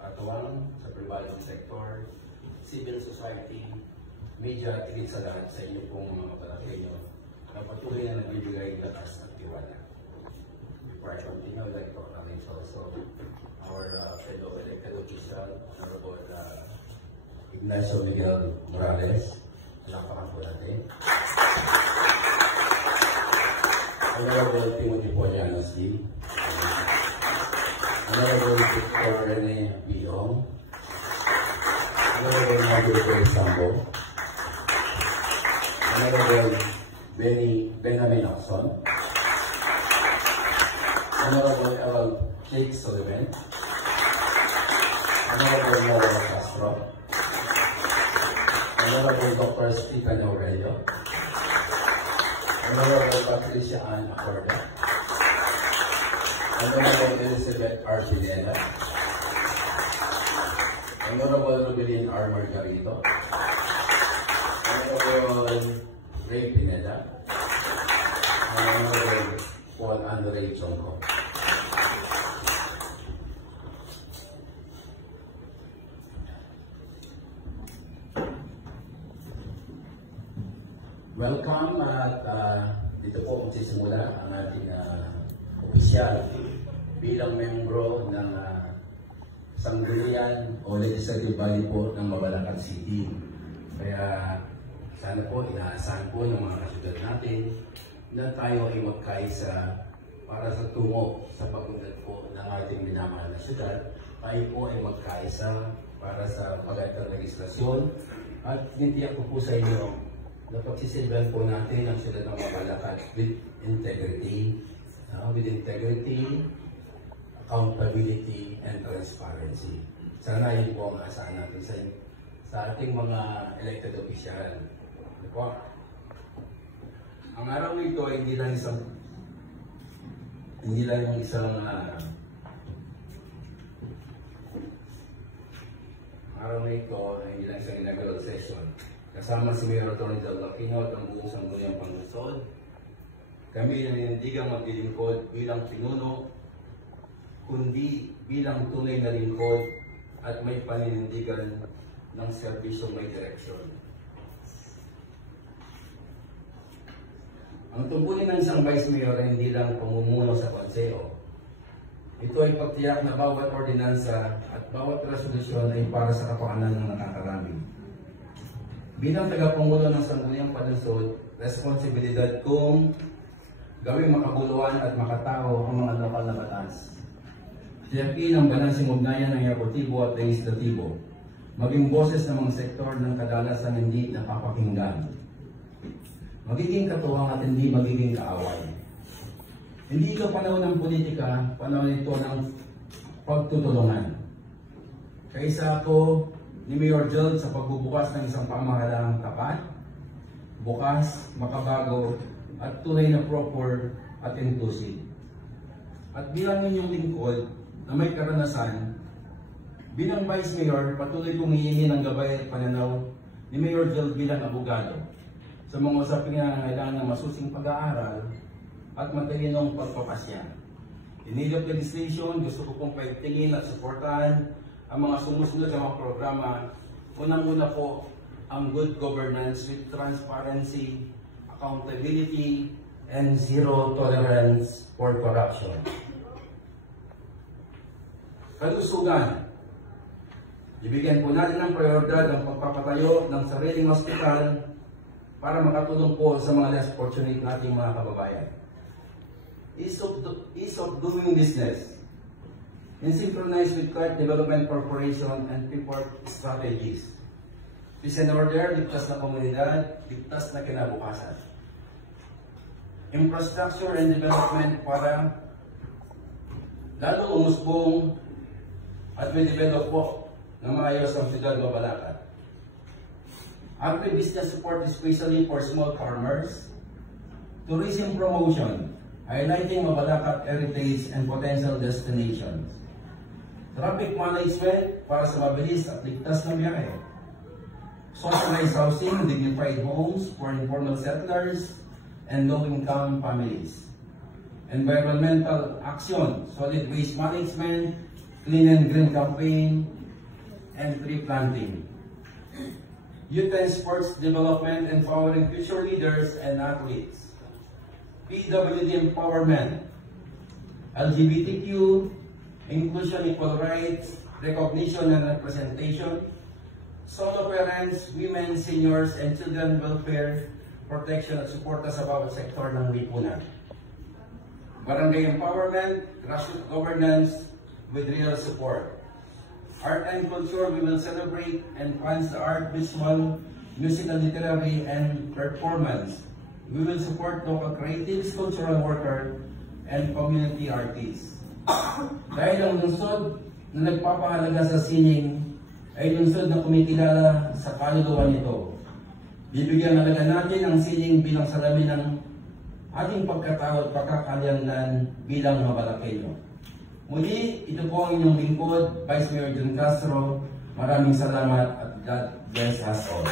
katuwang sa private sector, civil society, media, tigit sa lahat sa inyo pong mga kapatid nyo na patuloy na nagbibigay lakas at tiwala. Before I continue, I'd like to acknowledge also our fellow elected official, Honorable Ignacio Miguel Morales. Palakpakan po natin. Honorable Timothy Polianos D. Honorable Victor Rene Biong. Honorable Margaret Sambo. Honorable Benjamin Oxon. Honorable L. Jake Sullivan. Honorable Noel Castro. Honorable Dr. Stephen Aurelio. Honorable Patricia Ann Acorda. Honorable Elizabeth R. Pineda. Honorable Rubilin R. Margarito. Honorable Ray Pineda. Honorable Paul Andre Chonko. Welcome at dito po magsisimula ang ating opisyal bilang membro ng Sanggunian o Legislative Body po ng Mabalacat City. Kaya sana po inaasahan po ng mga kasyudad natin na tayo ay magkaisa para sa tungo sa pag-unlad po ng ating minamahal na syudad. Tayo po ay magkaisa para sa magandang legislasyon at tinitiyak ko po sa inyo na pagsisilbihan po natin ang syudad ng Mabalacat with integrity, accountability, and transparency. Sana yun po ang asahan natin sa ating mga elected official. Ang araw nito ay hindi lang yung isang inaugural session. Kasama si Mayor Tony Del Aquino at ang buong Sangguniang Pangunsod. Kami nanindigang maglilingkod bilang pinuno, kundi bilang tunay na lingkod at may paninindigan ng serbisyong may direksyon. Ang tungkulin ng isang Vice Mayor ay hindi lang pamumuno sa konseho. Ito ay pagtiyak na bawat ordinansa at bawat resolusyon ay para sa kapakanan ng nakakarami. Bilang tagapangulo ng Sangguniang Pangunsod, responsibilidad kong gawing makabuluhan at makatao ang mga lokal na batas. Tiyakin ang balanseng ugnayan ng ekotibo at legislatibo, maging boses ng mga sektor ng kadalasan hindi napapakinggan. Magiging katuwang at hindi magiging kaaway. Hindi ito panahon ng politika, panahon ito ng pagtutulungan. Kaisa ako ni Mayor Jeld sa pagbubukas ng isang pamahalaang tapat, bukas, makabago, at tunay na proper at inclusive. At bilang inyong lingkod na may karanasan, bilang Vice Mayor, patuloy kong hihingi ng gabay at pananaw ni Mayor Jeld bilang abogado sa mga usaping nangangailangan ng masusing pag-aaral at matalinong pagpapasya. In need of legislation, gusto ko pong paigtingin at suportahan ang mga sumusunod sa mga programa. Unang-una po ang good governance with transparency, accountability, and zero tolerance for corruption. Kalusugan. Ibigyan po natin ng prioridad ang pagpapatayo ng sariling hospital para makatulong po sa mga less fortunate nating mga kababayan. Ease of doing business. And synchronize with Clark Development Corporation and PIPORT strategies. Peace and order, ligtas na komunidad, ligtas na kinabukasan. Infrastructure and development para lalo umusbong at may develop po ng maayos ang siyudad ng Mabalacat. Agribusiness support especially for small farmers. Tourism promotion, highlighting Mabalacat heritage and potential destinations. Traffic management para sa mabilis at ligtas na biyahe. Socialized housing, dignified homes for informal settlers and low-income families. Environmental action, solid waste management, Clean and Green Campaign, and tree planting. Youth and Sports Development, empowering future leaders and athletes. PWD Empowerment. LGBTQ, inclusion, equal rights, recognition and representation. Solo parents, women, seniors, and children welfare, protection at suporta sa bawat sektor ng lipunan. Barangay empowerment, grassroots governance with real support. Art and culture, we will celebrate and fund the art, visual, musical, literary, and performance. We will support local creatives, cultural workers, and community artists. Dahil ang lungsod na nagpapahalaga sa sining ay lungsod na kumikilala sa kaluluwa nito. Bibigyan halaga natin ang sining bilang salamin ng ating pagkatao at pagkakalanlan bilang Mabalaqueño. Muli, ito po ang inyong lingkod, Vice Mayor John Castro. Maraming salamat at God bless us all.